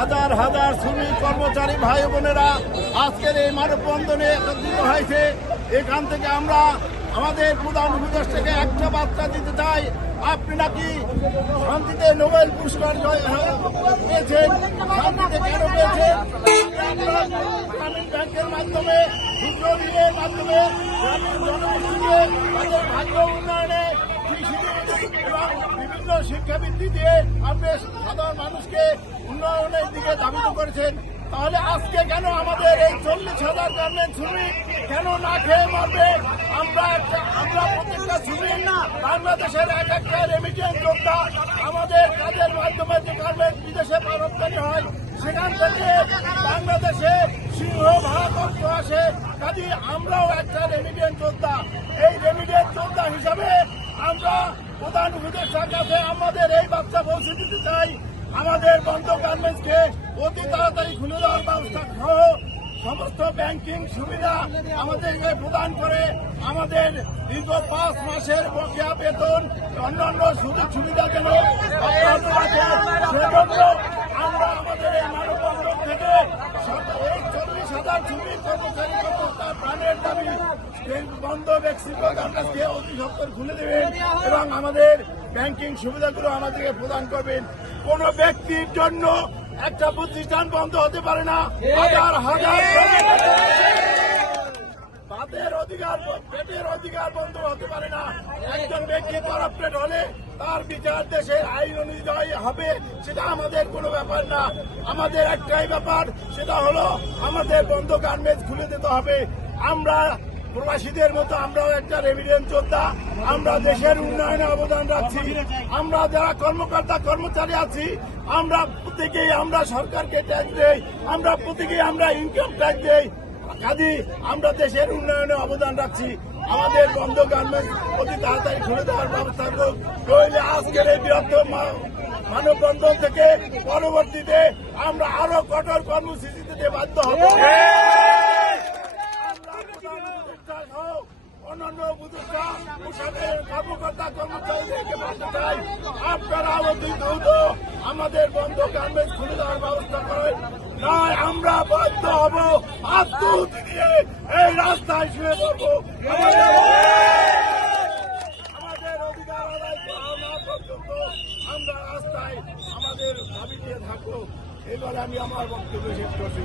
হাজার হাজার শ্রমিক, কর্মচারী, ভাই বোনেরা, আজকের এই মানববন্ধনে একত্রিত হয়েছে। এখান থেকে আমরা আমাদের প্রধান উপদেষ্টাকে একটা বার্তা দিতে চাই। আপনি নাকি শান্তিতে নোবেল পুরস্কার পেয়েছেন? শান্তিতে কেন পেয়েছেন? গ্রামীণ ব্যাংকের মাধ্যমে, ক্ষুদ্র ঋণের মাধ্যমে, গ্রামীণ জনগোষ্ঠীকে তাদের ভাগ্য উন্নয়নে কৃষিতে এবং শিক্ষাবৃত্তি দিয়ে আপনি সাধারণ মানুষকে উন্নয়নের দিকে ধাবিত করেছেন, তাহলে আজকে কেন আমাদের এই চল্লিশ হাজার গার্মেন্ট শ্রমিক কেন না খেয়ে মরবে? আমরা আমরা প্রত্যেকটা শ্রমিক বাংলাদেশের এক একটা রেমিটেন্স যোদ্ধা, আমাদের কাজের মাধ্যমে যে গার্মেন্ট বিদেশে রপ্তানি হয়, সেখান থেকে বাংলাদেশে সিংহ ভাড়া করতে আসে। কাজে আমরাও একটা রেমিটেন্স যোদ্ধা। এই রেমিটেন্স প্রধান উপদেষ্টার কাছে আমাদের এই বাচ্চা পৌঁছে দিতে চাই। আমাদের বন্ধ গার্মেন্টসকে অতি তাড়াতাড়ি খুলে দেওয়ার ব্যবস্থা সহ সমস্ত ব্যাংকিং সুবিধা আমাদেরকে প্রদান করে আমাদের দীর্ঘ পাঁচ মাসের বকেয়া বেতন, অন্যান্য সুযোগ সুবিধা যেন আমরা আমাদের এই মানববন্ধন থেকে সরকার- এই চল্লিশ হাজার শ্রমিক কর্মচারী কর্মকর্তার প্রাণের দাবি এই বন্ধ ব্যক্তিগত গার্মেন্টসকে অতি সত্তর খুলে দেবেন এবং আমাদের ব্যাংকিং সুবিধাগুলো আমাদেরকে প্রদান করবেন। কোন ব্যক্তির জন্য একটা প্রতিষ্ঠান বন্ধ হতে পারে না। হাজার হাজার তাদের অধিকার পেটের অধিকার বন্ধ হতে পারে না। একজন ব্যক্তি করাপ্টেড হলে তার বিচার দেশের আইন অনুযায়ী হবে, সেটা আমাদের কোনো ব্যাপার না। আমাদের একটাই ব্যাপার, সেটা হলো আমাদের বন্ধ গার্মেন্টস খুলে দিতে হবে। আমরা প্রবাসীদের মতো আমরাও একটা রেভিডেন্স যোদ্ধা। আমরা দেশের উন্নয়নে অবদান রাখছি। আমরা যারা কর্মকর্তা, কর্মচারী আছি, আমরা প্রত্যেকেই আমরা সরকারকে ট্যাক্স দেই, আমরা প্রত্যেকেই আমরা ইনকাম ট্যাক্স দেই। কাজী, আমরা দেশের উন্নয়নে অবদান রাখছি। আমাদের বন্ধ গার্মেন্টস অতি তাড়াতাড়ি খুলে দেওয়ার ব্যবস্থা করুন নইলে আজকের এই বৃহত্তম মা- মানববন্ধন থেকে পরবর্তীতে আমরা আরও কঠোর কর্মসূচি দিতে বাধ্য হব আমরা প্রধান উপদেষ্টা সহ অন্যান্য উপদেষ্টা পোশাকের কর্মকর্তা কর্মচারীদেরকে বলতে চাই আপনারা অতি আমাদের বন্ধ গার্মেন্টস খুলে দেওয়ার ব্যবস্থা করেন নয় আমরা বাধ্য হব। আত্মহতি দিয়ে এই রাস্তায় শুয়ে পড়ব। আমাদের আমরা রাস্তায় আমাদের দাবি দিয়ে থাকব আমি আমার বক্তব্য শেষ করছি।